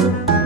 thank you